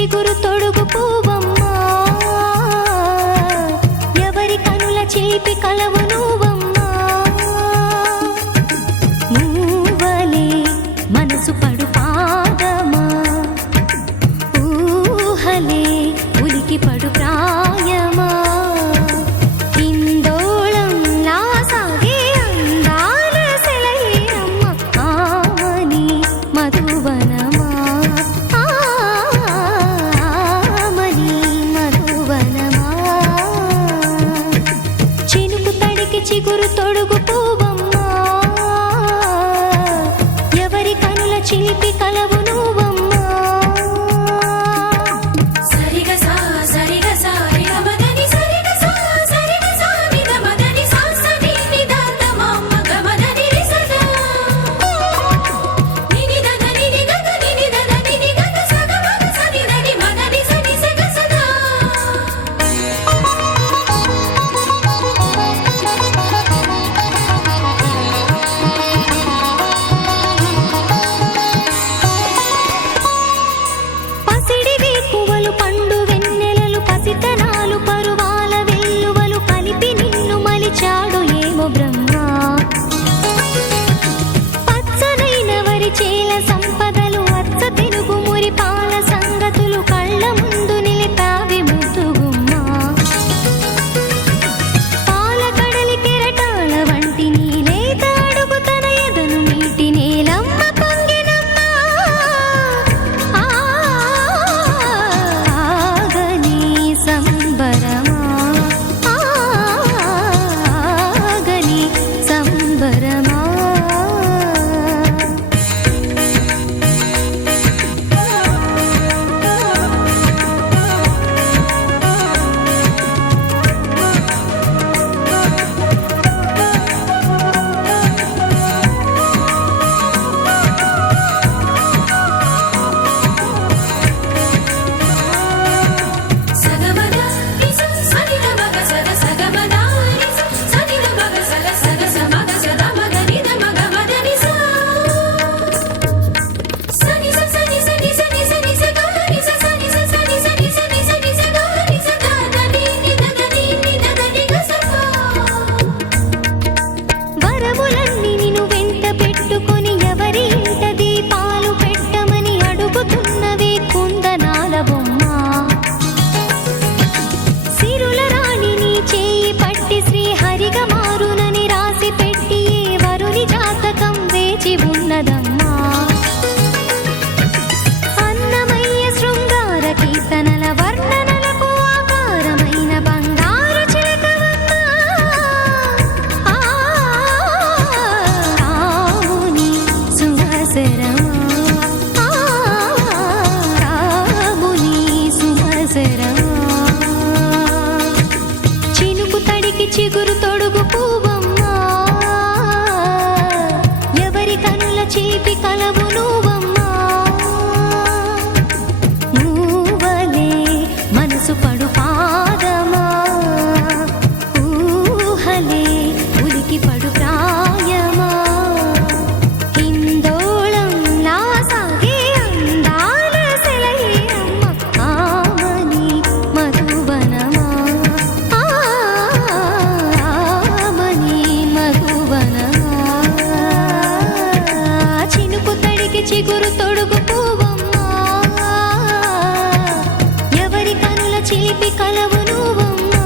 చిగురు తొడుగు పువ్వమ్మా, ఎవరి కనుల చిలిపి కలవు నువ్వమ్మా. మూవలే మనసు పడు పాదమా, ఊహలే ఉలికి పడు ప్రాయమా. ఇందోళంలా సాగే అందాల సెలయేరమ్మ, ఆమని మధువనమా, ఆమని మధువనమా. చినుకు తడికి చిగురు తొడుగు పువ్వమ్మా, ఎవరి కనుల చిలిపి కలవు నువ్వమ్మా. సరిగసా సరిగసా రిగమదని సరిగసా సరిగసా నిదమదని సాసని నిదాత మమ్మ గమదని రిసదా నినిదని నిగదని నిదని నిగద సగమగ సనిదని మదని సని సగసదా. పసిడి వేకువలు పండు వెన్నెలలు పసితనాలు పరువాల వెల్లువలు కలిపి నిన్ను మలిచాడు ఏమో బ్రహ్మ. పచ్చనైన వరి చేల సంపదలు అచ్చ తెలుగు మురి పాల సంగతులు కళ్ళ ముందు నిలిపావి ముద్దుగుమ్మ. పాల కడలి కెరటాల వంటి నీలేత అడుగు తన ఎదను మీటి నేలమ్మ పొంగినమ్మ. ఆగని సంబరమా, ఆగని సంబరమా. సగమద రిస సనిదమగ సద సగమద రిస సనిదమగ సద సగ సమగ సద మగ నిదమగ మదని సా సని సని సని సని సని సగ రిస సని సని సని సని సని సగ రిస దాదని నిదని నిదని గసపా. వరములన్నీ నిన్ను వెంట పెట్టుకొని ఎవరి ఇంట దీపాలు పెట్టమని అడుగుతున్నవే కుందనాల బొమ్మ. సిరుల రాణిని చేయి పట్టి శ్రీహరిగా మారునని రాసి పెట్టి ఏ వరుని జాతకం వేచి ఉన్నదమ్మా. అన్నమయ్య శృంగార కీర్తనల వర్ణనలకు ఆకారమైన బంగారు చిలకవమ్మ. రాముని సుమసరమా, రాముని సుమసరమా. చినుకు తడికి చిగురు తొడుగు పువ్వమ్మా, ఎవరి కనుల చిలిపి కలవు నువ్వమ్మా. మూవలే మనసు పడు పాదమా, ఊహలే ఉలికి పడు ప్రాయమా. ఇందోళంలా సాగే అందాల సెలయేరమ్మ, ఆమని మధువనమా, ఆమని మధువనమా. చినుకు తడికి చిగురు తొడుగు పువ్వమ్మా, ఎవరి కనుల చిలిపి కలవు నువ్వమ్మా.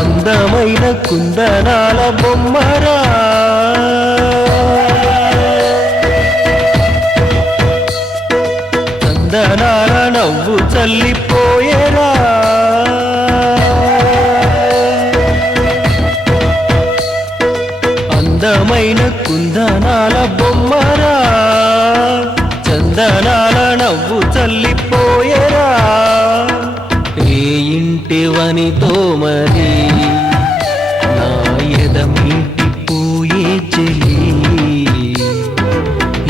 అందమైన కుందనాల బొమ్మరా, చందనాల నవ్వు చల్లిపోయేరా. అందమైన కుందనాల బొమ్మరా, చందనాల నవ్వు చల్లిపోయేరా. ఏ ఇంటి వనితో మరి నా ఎదమిటిపోయే చెలి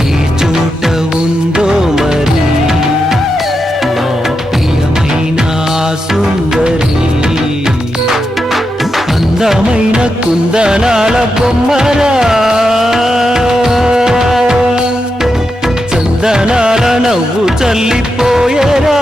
ఏ చోట ఉందో మరి నా ప్రియమైన సుందరి అందమైన కుందనాల బొమ్మరా చందనాల నవ్వు చల్లిపోయేరా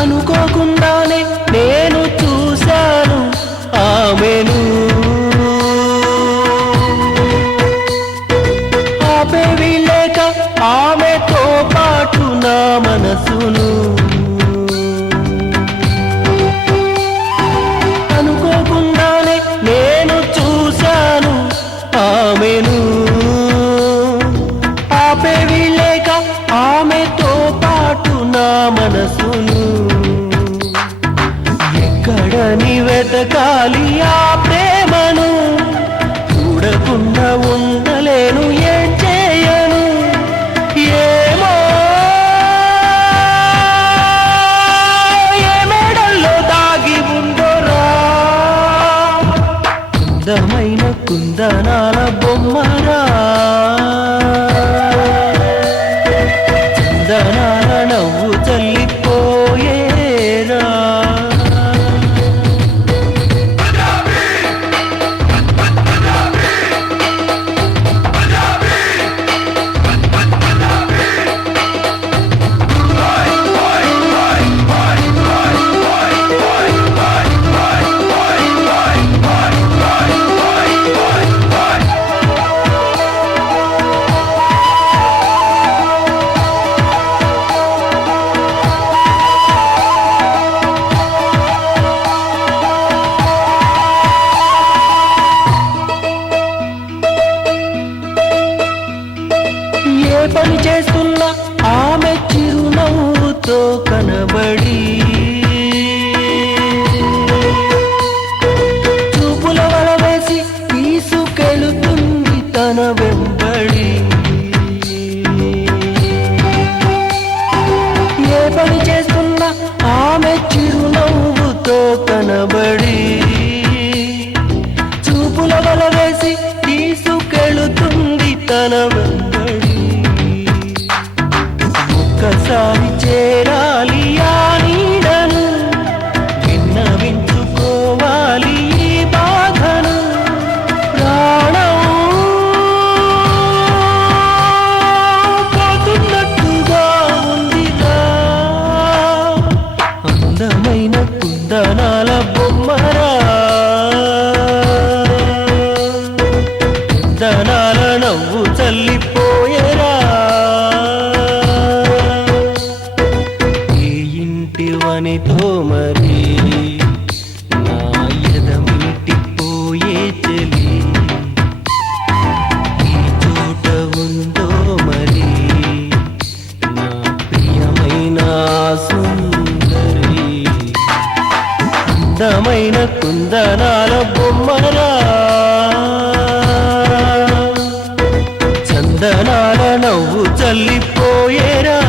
అనుకోకుండానే నేను చూశాను ఆమెను ఆపేవి లేక ఆమెతో పాటు నా మనసును అనుకోకుండానే నేను చూశాను ఆమెను ఆపేవి లేక ఆమెతో పాటు నా మనసును ఎక్కడని వెతకాలి ఆ ప్రేమను చూడకుండా ఉండలేను ఏం చేయను ఏమో ఏ మేడల్లో దాగి ఉందోరా అందమైన కుందనాల బొమ్మరా చందనాల నవ్వు చల్లిపోయేరా ఏ పని చేస్తున్నా ఆమె చిరునవ్వుతో కనబడి చూపుల వల వేసి తీసుకెళుతుంది తన వెంబడి ఏ పని చేస్తున్నా ఆమె చిరునవ్వుతో కనబడి చూపుల వల వేసి తీసుకెళుతుంది తన వెంబడి ఒక్కసారి చేరాలి ఆ నీడను విన్నవించుకోవాలి ఈ బాధను ప్రాణం పోతున్నట్టుగా ఉందిరా అందమైన కుందనాల బొమ్మరా కుందనాల నవ్వు చల్లిపోయేరా వనితో మరి నా ఎదమిటిపోయే చెలి ఈ చోట ఉందో మరి నా ప్రియమైన సుందరి అందమైన కుందనాల బొమ్మరా చందనాల నవ్వు చల్లిపోయేరా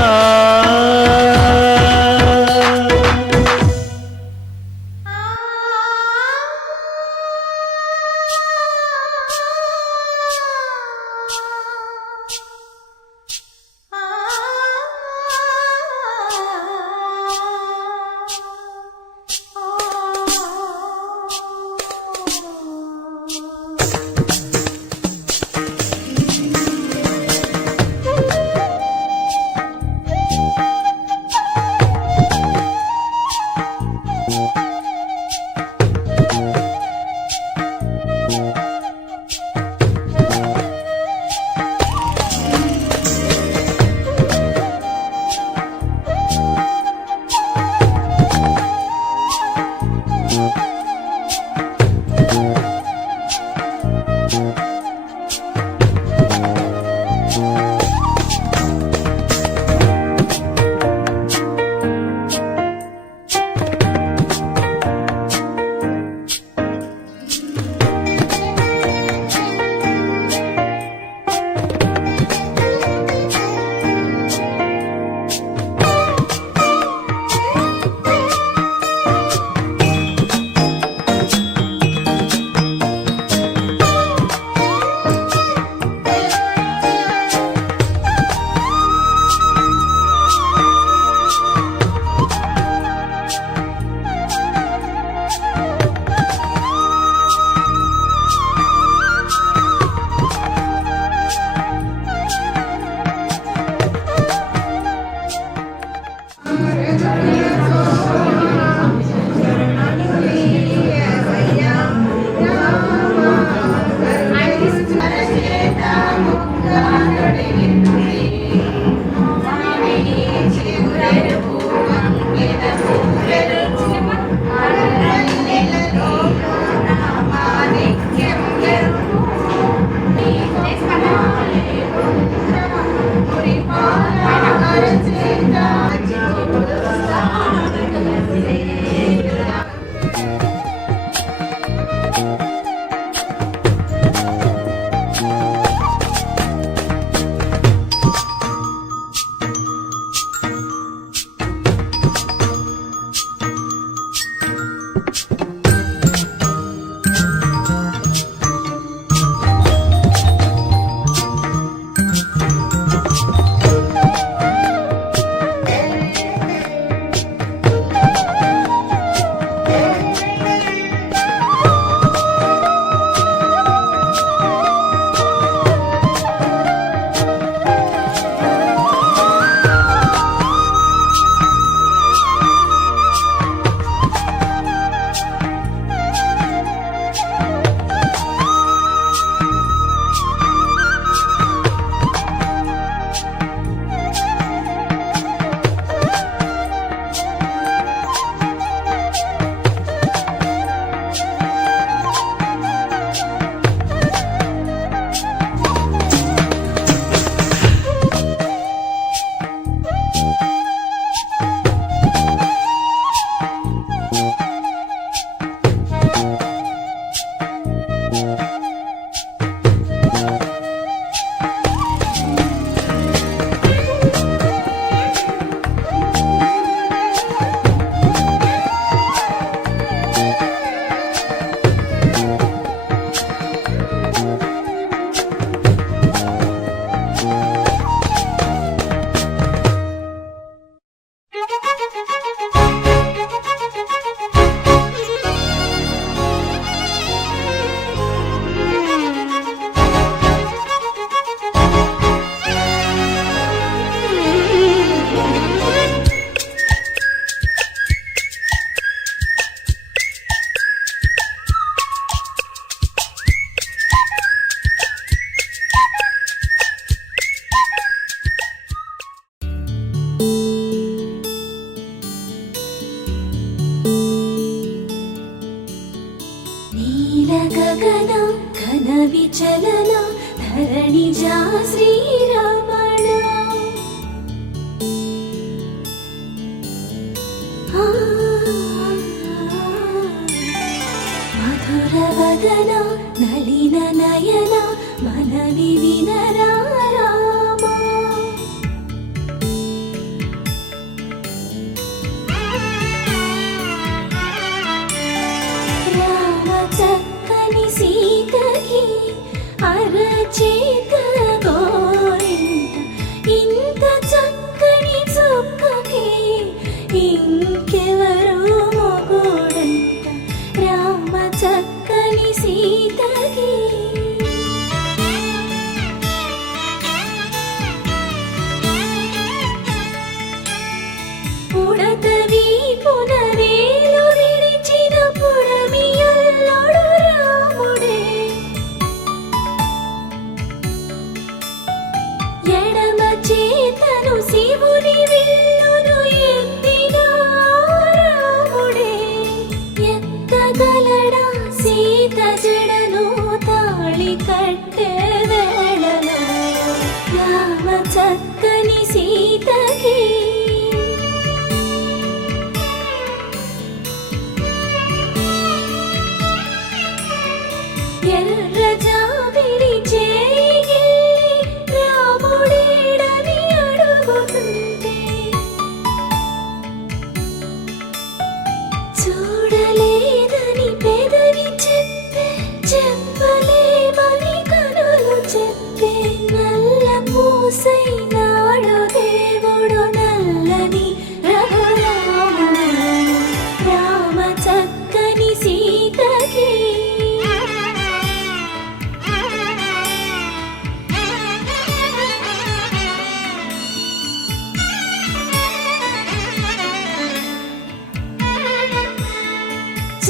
ಗಗನ ಘನ ವಿಚಲನ ಧರಣಿಜ ಶ್ರೀರಮಣ ಮಧುರ ವದನ ನಳಿನ ನಯನ ಮನವಿ ವಿನರಾ ರಾಮ ರಾಮ ಚಕ್ಕನಿ ಸೀತಗಿ అరచేత గోరింట ఇంత చక్కని చుక్కకి ఇంకెవరు మొగుడంట రామ చక్కని సీతకి ఉడతవి పునవేలు విడిచిన పుడమియల్లోడు రాముడే ఎడమ చేతను శివుని విల్లును ఎత్తిన రాముడే ఎత్తగలడా సీత జడను తాళి కట్టే వేళలో రామ చక్కని సీతకి ఎర్ర జాబిలి చేయి రాముడేడని అడుగుతుంటే చూడలేదని పెదవి చెప్పే చెప్పలేమని కనులు చెప్పే నల్ల పూసై నాడు దేవుడు నల్లని రఘురాముడు రామ చక్కని సీతకి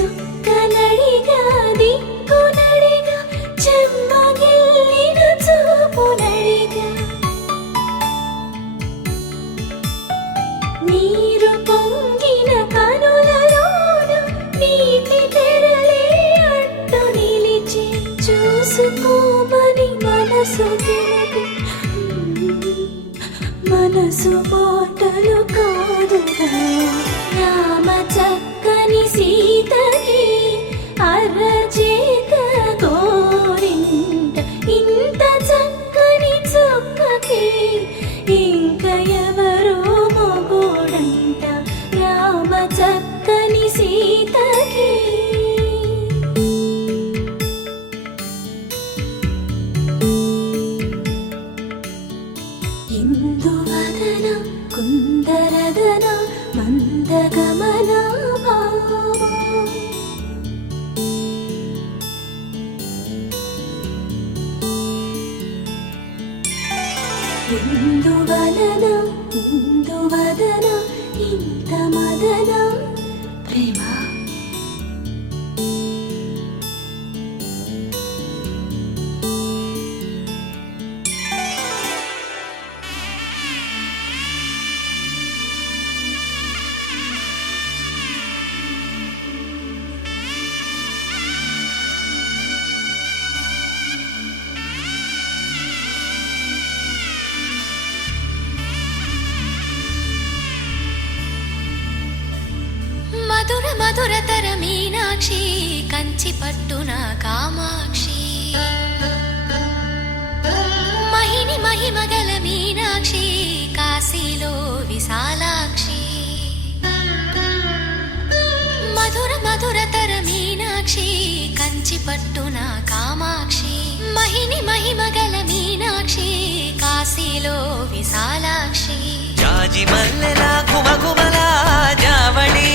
చుక్కనడిగా దిక్కునడిగా చెమ్మగిల్లిన చూపునడిగా నీరు పొంగిన కనులలోన నీటి తెరలే అడ్డు నిలిచి చూసుకోమని మనసు తెలిపి మనసు మాటలు కాదుగా రామ చక్కని సీతకి అరచే ఎందువలన ఇందువదన ఇంత మదనం ప్రేమ మధుర మధురతర మీనాక్షి కంచి పట్టున కామాక్షి మహిని మహిమగల మీనాక్షి కాశీలో విశాలాక్షి మధుర మధురతర మీనాక్షి కంచి పట్టున కామాక్షి మహిని మహిమగల మీనాక్షి కాశీలో విశాలాక్షి జాజి మల్లెల గుమగుమల జావళి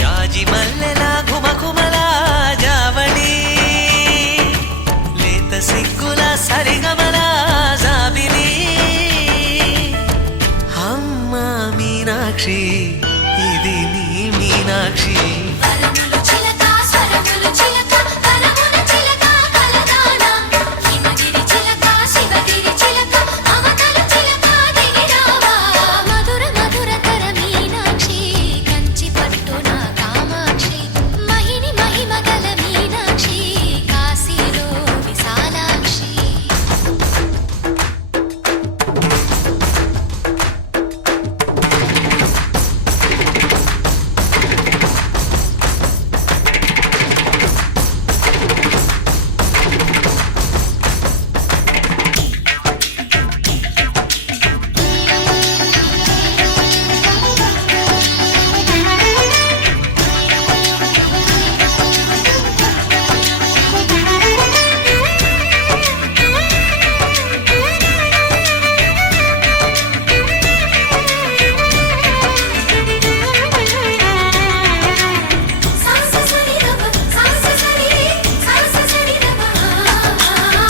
జాజి మల్లెల గుమగుమల జావళి లేత సిగ్గుల సరిగమల జాబిలి అమ్మ మీనాక్షి ఇది నీ మీనాక్షి వరములు చిలక స్వరములు చిలక కరమున చిలక కలదాన హిమగిరి చిలక శివగిరి చిలక అవతల చిలక దిగిరావా మధుర మధురతర మీనాక్షి కంచి పట్టున కామాక్షి మహిని మహిమగల మీనాక్షి కాశీలో విశాలాక్షి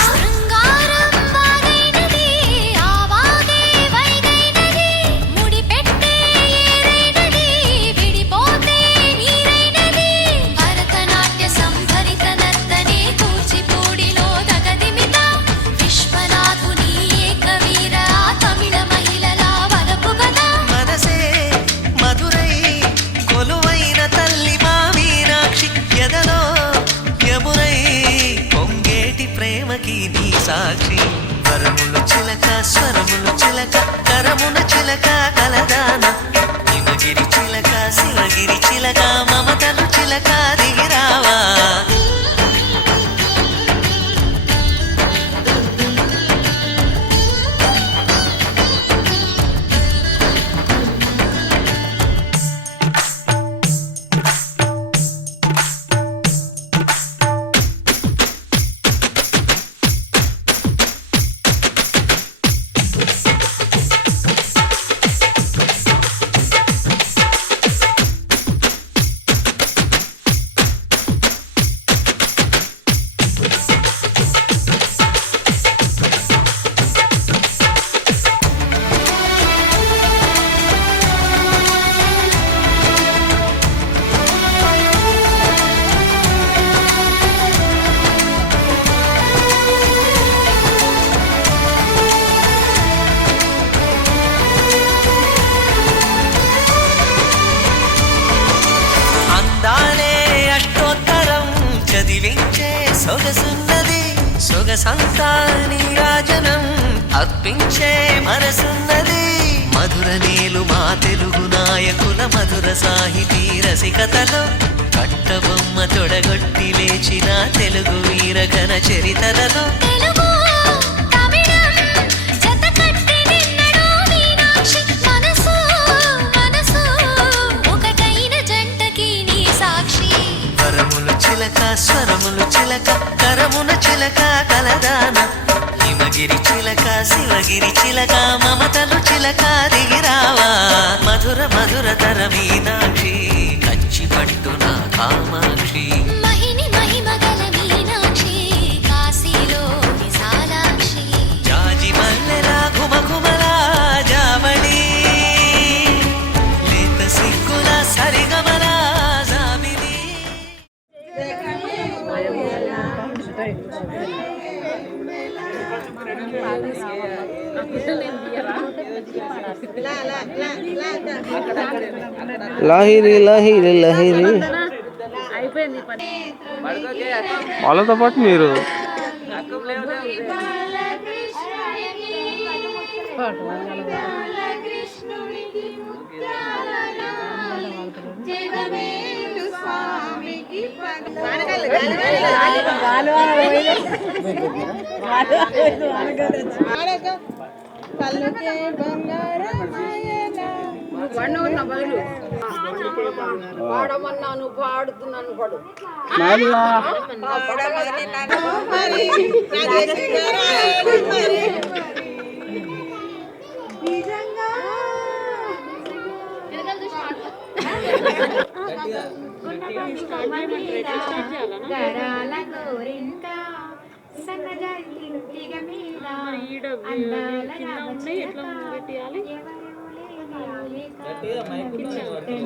శృంగారం వాగైనది ఆవాగే వైగైనది ముడిపెట్టే ఏరైనది విడిపోతే నీరైనది భరతనాట్య సంభరిత నర్తనే కూచిపూడిలో దగదిమిత విశ్వనాథుని ఏకవీర తమిళ మహిళల వలపు కదా మనసే మధురై కొలువైన తల్లి మా మీనాక్షి ఎదలో యమునై పొంగేటి ప్రేమకి నీ సాక్షి వరములు చిలక స్వరములు చిలక కరమున చిలక కలదాన హిమగిరి చిలక శివగిరి చిలక మమతలు చిలక దిగిరావా అందాలే అష్టోత్తరం చదివించే సొగసున్నది సొగసంతా నీరాజనం అర్పించే మనసున్నది మధుర నేలు మా తెలుగు నాయకుల మధుర సాహితీ రసికతలో కట్టబొమ్మ తొడగొట్టి లేచిన తెలుగు వీరఘన చరితలలో తెలుగు తమిళం జతకట్టి నిన్నడో మీనాక్షి మనసు మనసు ఒకటైన జంటకి నీ సాక్షి వరములు చిలక స్వరములు చిలక కరమున చిలక కలదాన హిమగిరి చిలక శివగిరి చిలక మమతలు చిలక దిగిరావా మధుర మధురతర మీనాక్షి కంచి పట్టున కామాక్షి మహిని మహిమగల మీనాక్షి కాశీలో లాహిరి లాహిరి లాహిరి వాళ్ళతో పాటు మీరు పాడమన్నాను పాడుతున్నాను పడు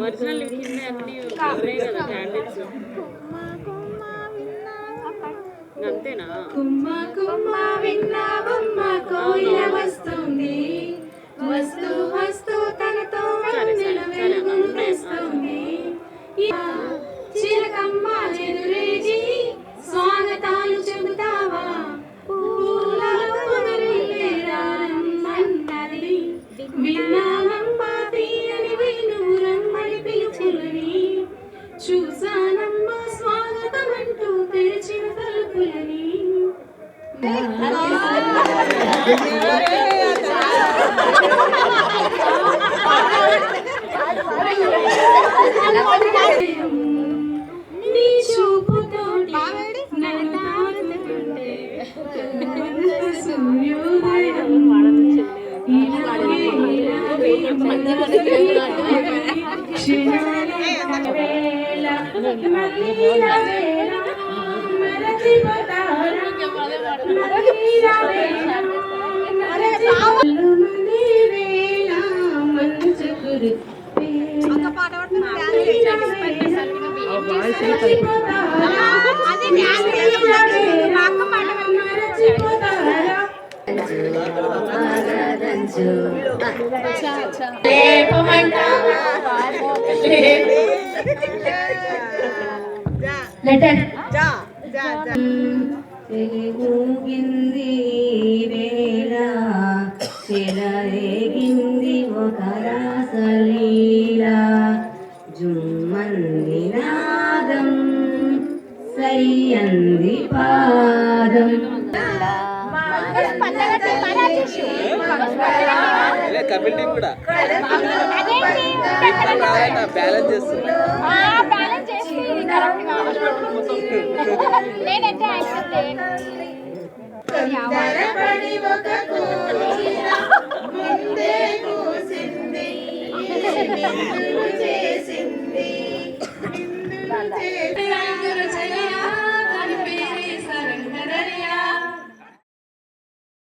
ఒరిజినల్ కింద అన్ని ఉన్నాయి కదా క్యాండిల్స్ అంతేనా కుమ్మ కుమ్మ విన్నావమ్మ కోయిల వస్తుంది వస్తూ వస్తూ తనతో వన్నెల వెలుగునిస్తుంది చిలకమ్మ ఎదురేగి స్వాగతాలు చెబుతావా పూలలో మన్నది విన్నావమ్మ తీయని వేణురమ్మని పిలుపులని చూసానమ్మ స్వాగతం అంటూ తెరిచిన తలుపులని నీ చూపుతోటి నన్ను తాకుతుంటే సూర్యోదయం ఊగింది వేళ చెలరేగింది ఒక రాసలీల జుమ్మంది నాదం సయ్యంది పాదం కపిల్ టీం కూడా బ్యాలెన్స్ చేస్తుంది నేనైతే